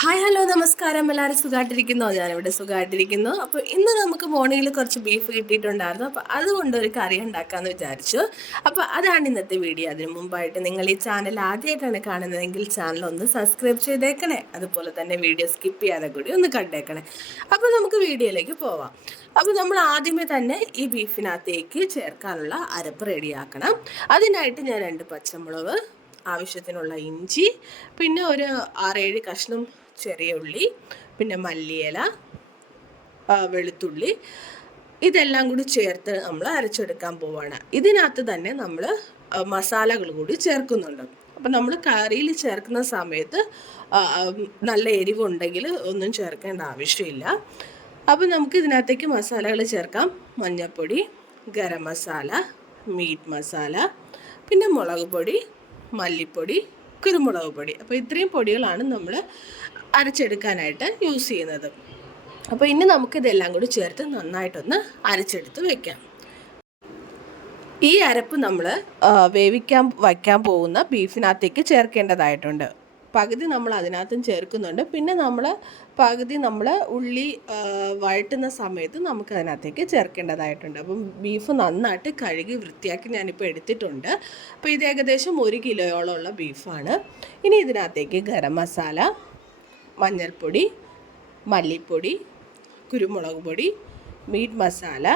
Hi hello നമസ്കാരം. എല്ലാവരും സുഖമായിട്ടിരിക്കുന്നോ? ഞാനിവിടെ സുഖമായിട്ടിരിക്കുന്നു. അപ്പോൾ ഇന്ന് നമുക്ക് മോർണിംഗിൽ കുറച്ച് ബീഫ് കിട്ടിയിട്ടുണ്ടായിരുന്നു. അപ്പോൾ അതുകൊണ്ട് ഒരു കറി ഉണ്ടാക്കാമെന്ന് വിചാരിച്ചു. അപ്പോൾ അതാണ് ഇന്നത്തെ വീഡിയോ. അതിന് മുമ്പായിട്ട് നിങ്ങൾ ഈ ചാനൽ ആദ്യമായിട്ടാണ് കാണുന്നതെങ്കിൽ ചാനൽ ഒന്ന് സബ്സ്ക്രൈബ് ചെയ്തേക്കണേ. അതുപോലെ തന്നെ വീഡിയോ സ്കിപ്പ് ചെയ്യാതെ കൂടി ഒന്ന് കണ്ടേക്കണേ. അപ്പോൾ നമുക്ക് വീഡിയോയിലേക്ക് പോവാം. അപ്പോൾ നമ്മൾ ആദ്യമേ തന്നെ ഈ ബീഫിനകത്തേക്ക് ചേർക്കാനുള്ള അരപ്പ് റെഡിയാക്കണം. അതിനായിട്ട് ഞാൻ 2 പച്ചമുളക്, ആവശ്യത്തിനുള്ള ഇഞ്ചി, പിന്നെ ഒരു 6-7 കഷ്ണം ചെറിയ ഉള്ളി, പിന്നെ മല്ലിയില, വെളുത്തുള്ളി, ഇതെല്ലാം കൂടി ചേർത്ത് നമ്മൾ അരച്ചെടുക്കാൻ പോവുകയാണ്. ഇതിനകത്ത് തന്നെ നമ്മൾ മസാലകൾ കൂടി ചേർക്കുന്നുണ്ട്. അപ്പം നമ്മൾ കറിയിൽ ചേർക്കുന്ന സമയത്ത് നല്ല എരിവുണ്ടെങ്കിൽ ഒന്നും ചേർക്കേണ്ട ആവശ്യമില്ല. അപ്പം നമുക്ക് ഇതിനകത്തേക്ക് മസാലകൾ ചേർക്കാം. മഞ്ഞൾപ്പൊടി, ഗരം മസാല, മീറ്റ് മസാല, പിന്നെ മുളക് പൊടി, മല്ലിപ്പൊടി, കുരുമുളക് പൊടി. അപ്പോൾ ഇത്രയും പൊടികളാണ് നമ്മൾ അരച്ചെടുക്കാനായിട്ട് യൂസ് ചെയ്യുന്നത്. അപ്പോൾ ഇനി നമുക്കിതെല്ലാം കൂടി ചേർത്ത് നന്നായിട്ടൊന്ന് അരച്ചെടുത്ത് വെക്കാം. ഈ അരപ്പ് നമ്മൾ വയ്ക്കാൻ പോകുന്ന ബീഫിനകത്തേക്ക് ചേർക്കേണ്ടതായിട്ടുണ്ട്. പകുതി നമ്മൾ അതിനകത്തും ചേർക്കുന്നുണ്ട്. പിന്നെ പകുതി നമ്മൾ ഉള്ളി വഴറ്റുന്ന സമയത്ത് നമുക്ക് അതിനകത്തേക്ക് ചേർക്കേണ്ടതായിട്ടുണ്ട്. അപ്പം ബീഫ് നന്നായിട്ട് കഴുകി വൃത്തിയാക്കി ഞാനിപ്പോൾ എടുത്തിട്ടുണ്ട്. അപ്പോൾ ഇത് ഏകദേശം 1 കിലോയോളമുള്ള ബീഫാണ്. ഇനി ഇതിനകത്തേക്ക് ഗരം മസാല, മഞ്ഞൾപ്പൊടി, മല്ലിപ്പൊടി, കുരുമുളക് പൊടി, മീറ്റ് മസാല,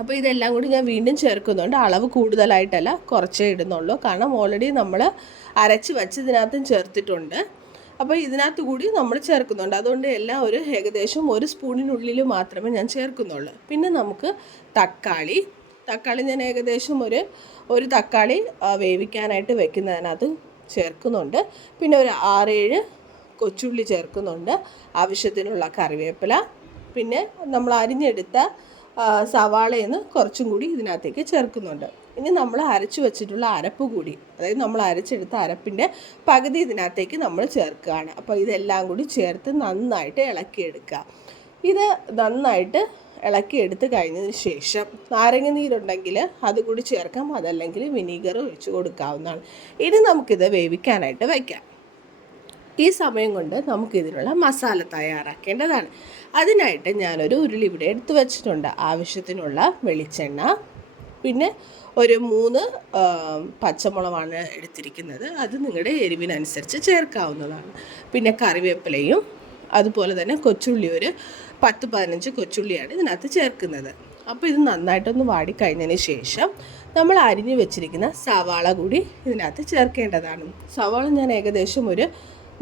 അപ്പോൾ ഇതെല്ലാം കൂടി ഞാൻ വീണ്ടും ചേർക്കുന്നുണ്ട്. അളവ് കൂടുതലായിട്ടല്ല, കുറച്ചേ ഇടുന്നുള്ളൂ. കാരണം ഓൾറെഡി നമ്മൾ അരച്ച് വെച്ച് ഇതിനകത്തും ചേർത്തിട്ടുണ്ട്. അപ്പോൾ ഇതിനകത്ത് കൂടി നമ്മൾ ചേർക്കുന്നുണ്ട്. അതുകൊണ്ട് എല്ലാം ഏകദേശം 1 സ്പൂണിനുള്ളിൽ മാത്രമേ ഞാൻ ചേർക്കുന്നുള്ളൂ. പിന്നെ നമുക്ക് തക്കാളി ഞാൻ ഏകദേശം ഒരു തക്കാളി വേവിക്കാനായിട്ട് വെക്കുന്നതിനകത്ത് ചേർക്കുന്നുണ്ട്. പിന്നെ ഒരു 6-7 കൊച്ചുള്ളി ചേർക്കുന്നുണ്ട്. ആവശ്യത്തിനുള്ള കറിവേപ്പില, പിന്നെ നമ്മൾ അരിഞ്ഞെടുത്ത സവാളയിൽ നിന്ന് കുറച്ചും കൂടി ഇതിനകത്തേക്ക് ചേർക്കുന്നുണ്ട്. ഇനി നമ്മൾ അരച്ചു വെച്ചിട്ടുള്ള അരപ്പ് കൂടി, അതായത് നമ്മൾ അരച്ചെടുത്ത അരപ്പിൻ്റെ പകുതി ഇതിനകത്തേക്ക് നമ്മൾ ചേർക്കുകയാണ്. അപ്പോൾ ഇതെല്ലാം കൂടി ചേർത്ത് നന്നായിട്ട് ഇളക്കിയെടുക്കുക. ഇത് നന്നായിട്ട് ഇളക്കിയെടുത്ത് കഴിഞ്ഞതിന് ശേഷം നാരങ്ങ നീരുണ്ടെങ്കിൽ അതുകൂടി ചേർക്കാം, അതല്ലെങ്കിൽ വിനീഗർ ഒഴിച്ച് കൊടുക്കാവുന്നതാണ്. ഇനി നമുക്കിത് വേവിക്കാനായിട്ട് വയ്ക്കാം. ഈ സമയം കൊണ്ട് നമുക്കിതിനുള്ള മസാല തയ്യാറാക്കേണ്ടതാണ്. അതിനായിട്ട് ഞാനൊരു ഉരുളി ഇവിടെ എടുത്ത് വെച്ചിട്ടുണ്ട്. ആവശ്യത്തിനുള്ള വെളിച്ചെണ്ണ, പിന്നെ ഒരു 3 പച്ചമുളകാണ് എടുത്തിരിക്കുന്നത്. അത് നിങ്ങളുടെ എരിവിനനുസരിച്ച് ചേർക്കാവുന്നതാണ്. പിന്നെ കറിവേപ്പിലയും അതുപോലെ തന്നെ കൊച്ചുള്ളി, ഒരു 10-15 കൊച്ചുള്ളിയാണ് ഇതിനകത്ത് ചേർക്കുന്നത്. അപ്പോൾ ഇത് നന്നായിട്ടൊന്ന് വാടിക്കഴിഞ്ഞതിന് ശേഷം നമ്മൾ അരിഞ്ഞു വെച്ചിരിക്കുന്ന സവാള കൂടി ഇതിനകത്ത് ചേർക്കേണ്ടതാണ്. സവാള ഞാൻ ഏകദേശം ഒരു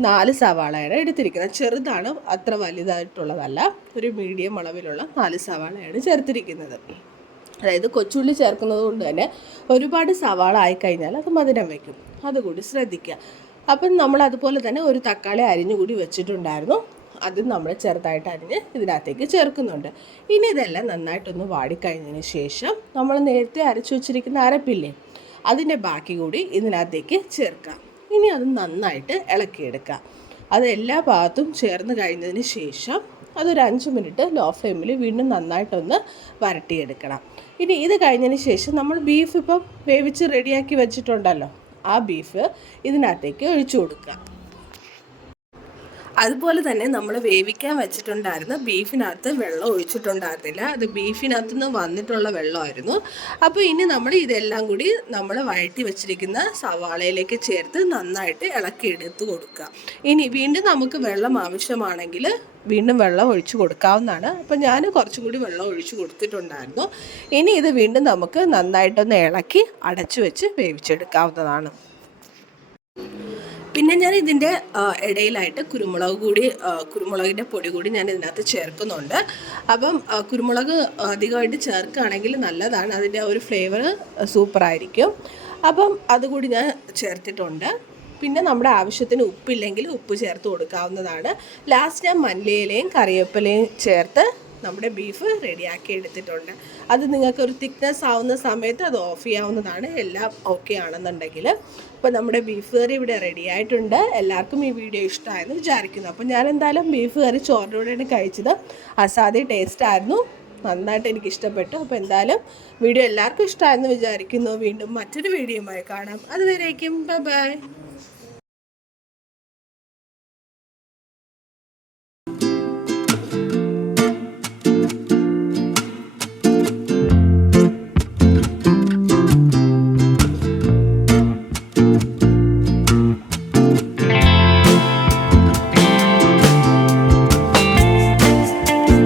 4 സവാളയാണ് എടുത്തിരിക്കുന്നത്. ചെറുതാണ്, അത്ര വലുതായിട്ടുള്ളതല്ല. ഒരു മീഡിയം അളവിലുള്ള 4 സവാളയാണ് ചേർത്തിരിക്കുന്നത്. അതായത് കൊച്ചുള്ളി ചേർക്കുന്നത് കൊണ്ട് തന്നെ ഒരുപാട് സവാള ആയിക്കഴിഞ്ഞാൽ അത് മധുരം വയ്ക്കും, അതുകൂടി ശ്രദ്ധിക്കുക. അപ്പം നമ്മൾ അതുപോലെ തന്നെ ഒരു തക്കാളി അരിഞ്ഞുകൂടി വെച്ചിട്ടുണ്ടായിരുന്നു. അത് നമ്മൾ ചെറുതായിട്ട് അരിഞ്ഞ് ഇതിനകത്തേക്ക് ചേർക്കുന്നുണ്ട്. ഇനി ഇതെല്ലാം നന്നായിട്ടൊന്ന് വാടിക്കഴിഞ്ഞതിന് ശേഷം നമ്മൾ നേരത്തെ അരച്ചു വച്ചിരിക്കുന്ന അരപ്പില്ലേ, അതിൻ്റെ ബാക്കി കൂടി ഇതിനകത്തേക്ക് ചേർക്കാം. ഇനി അത് നന്നായിട്ട് ഇളക്കിയെടുക്കുക. അത് എല്ലാ ഭാഗത്തും ചേർന്ന് കഴിഞ്ഞതിന് ശേഷം അതൊരു 5 മിനിറ്റ് ലോ ഫ്ലെയിമിൽ വീണ്ടും നന്നായിട്ടൊന്ന് വരട്ടിയെടുക്കണം. ഇനി ഇത് കഴിഞ്ഞതിന് ശേഷം നമ്മൾ ബീഫ് ഇപ്പം വേവിച്ച് റെഡിയാക്കി വെച്ചിട്ടുണ്ടല്ലോ, ആ ബീഫ് ഇതിനകത്തേക്ക് ഒഴിച്ചു കൊടുക്കുക. അതുപോലെ തന്നെ നമ്മൾ വേവിക്കാൻ വെച്ചിട്ടുണ്ടായിരുന്ന ബീഫിനകത്ത് വെള്ളം ഒഴിച്ചിട്ടുണ്ടായിരുന്നില്ല, അത് ബീഫിനകത്ത് നിന്ന് വന്നിട്ടുള്ള വെള്ളമായിരുന്നു. അപ്പോൾ ഇനി നമ്മൾ ഇതെല്ലാം കൂടി നമ്മൾ വഴറ്റി വെച്ചിരിക്കുന്ന സവാളയിലേക്ക് ചേർത്ത് നന്നായിട്ട് ഇളക്കിയെടുത്ത് കൊടുക്കുക. ഇനി വീണ്ടും നമുക്ക് വെള്ളം ആവശ്യമാണെങ്കിൽ വീണ്ടും വെള്ളം ഒഴിച്ച് കൊടുക്കാവുന്നതാണ്. അപ്പോൾ ഞാൻ കുറച്ചും കൂടി വെള്ളം ഒഴിച്ച് കൊടുത്തിട്ടുണ്ടായിരുന്നു. ഇനി ഇത് വീണ്ടും നമുക്ക് നന്നായിട്ടൊന്ന് ഇളക്കി അടച്ചു വെച്ച് വേവിച്ചെടുക്കാവുന്നതാണ്. പിന്നെ ഞാൻ ഇതിൻ്റെ ഇടയിലായിട്ട് കുരുമുളകിൻ്റെ പൊടി കൂടി ഞാൻ ഇതിനകത്ത് ചേർക്കുന്നുണ്ട്. അപ്പം കുരുമുളക് അധികമായിട്ട് ചേർക്കുകയാണെങ്കിൽ നല്ലതാണ്, അതിൻ്റെ ഒരു ഫ്ലേവർ സൂപ്പറായിരിക്കും. അപ്പം അതുകൂടി ഞാൻ ചേർത്തിട്ടുണ്ട്. പിന്നെ നമ്മുടെ ആവശ്യത്തിന് ഉപ്പില്ലെങ്കിൽ ഉപ്പ് ചേർത്ത് കൊടുക്കാവുന്നതാണ്. ലാസ്റ്റ് ഞാൻ മല്ലിയിലയും കറിവേപ്പിലയും ചേർത്ത് നമ്മുടെ ബീഫ് റെഡിയാക്കി എടുത്തിട്ടുണ്ട്. അത് നിങ്ങൾക്കൊരു തിക്നെസ് ആവുന്ന സമയത്ത് അത് ഓഫ് ചെയ്യാവുന്നതാണ്, എല്ലാം ഓക്കെ ആണെന്നുണ്ടെങ്കിൽ. അപ്പോൾ നമ്മുടെ ബീഫ് കറി ഇവിടെ റെഡി ആയിട്ടുണ്ട്. എല്ലാവർക്കും ഈ വീഡിയോ ഇഷ്ടമായെന്ന് വിചാരിക്കുന്നു. അപ്പോൾ ഞാൻ എന്തായാലും ബീഫ് കറി ചോറിൻ്റെ കൂടെയാണ് കഴിച്ചത്. അസാധ്യ ടേസ്റ്റായിരുന്നു, നന്നായിട്ട് എനിക്ക് ഇഷ്ടപ്പെട്ടു. അപ്പോൾ എന്തായാലും വീഡിയോ എല്ലാവർക്കും ഇഷ്ടമായെന്ന് വിചാരിക്കുന്നു. വീണ്ടും മറ്റൊരു വീഡിയോയുമായി കാണാം. അതുവരേക്കും ബൈ ബൈ.